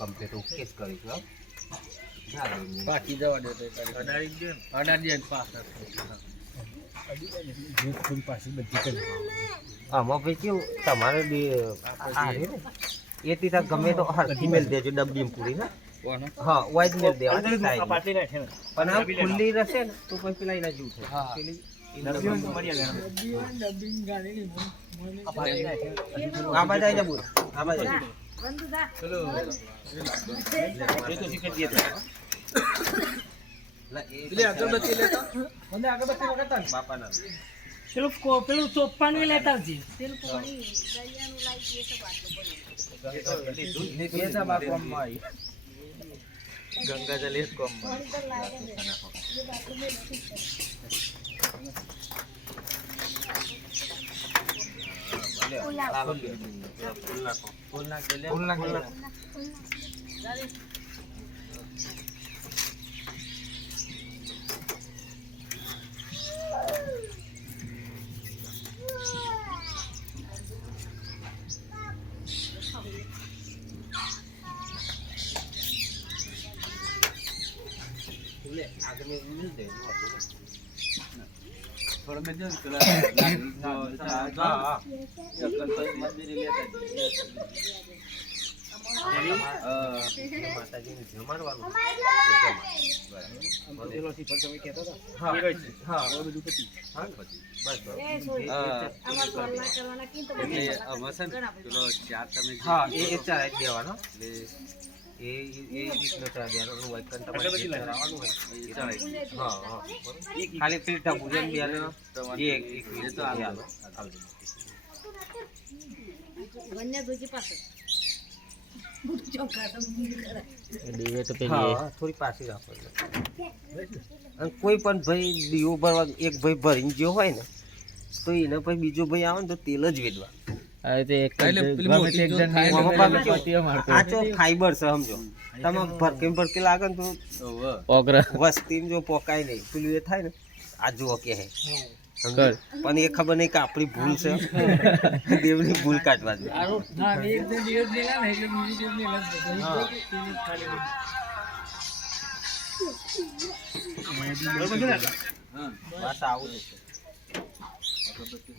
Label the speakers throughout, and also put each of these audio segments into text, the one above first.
Speaker 1: complete okay જ કરીશું.
Speaker 2: પાકી જવા દે. અડાડી પાછળ.
Speaker 1: આમાં ભાઈ કેવું તમારે બી એ તીતા ગમે તો હરખી મેલ દેજો ડબ્બી પૂરી ને? હા વાઈટ મેલ દેવાની પણ આ ખુલ્લી રહેશે ને તો પછી પેલા એના જેવું. પેલું
Speaker 3: કો- પેલું
Speaker 1: ગંગાજલ એક કોમ ફૂલ નાખો. ફૂલ નાખો.
Speaker 2: ફૂલ નાખ દે લે.
Speaker 1: લે, આગળ મેં ઉલી દે, નો હતો ને.
Speaker 2: થોડો બેસજો ને પેલા
Speaker 1: હા, હા.
Speaker 2: એક કંઈ મંદિરે લેતા જઈએ. હા.
Speaker 1: માતાજીને જમાડવાનું છે. એ જમાડ. હા, હા. હા, પછી. બસ, બસ.
Speaker 2: હા.
Speaker 4: એટલે
Speaker 2: એટલે આમાં છે ને પેલો ચાર તમે
Speaker 1: હા, એ ચાર દેવાનો.
Speaker 2: એટલે
Speaker 1: એ એ. હા, હા. ખાલી પેલી ટપુરિયન બેનો એક એક
Speaker 2: એ
Speaker 1: કોઈ પણ ભાઈ દીવો ભરવા એક ભાઈ ભરીને ગયો હોય ને તો એને પછી બીજો ભાઈ આવે ને તો તેલ જ વેદવા ફાઈબર છે સમજો. તમે ભરકીમ ભરકી લાગે ને તું. વસ્તી જો પોકાય નહીં. પેલું એ થાય ને આ જુઓ કે હે. પણ એ ખબર નહીં કે આપણી ભૂલ છે. દેવની ભૂલ કાઢવા છે.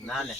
Speaker 1: ના લે.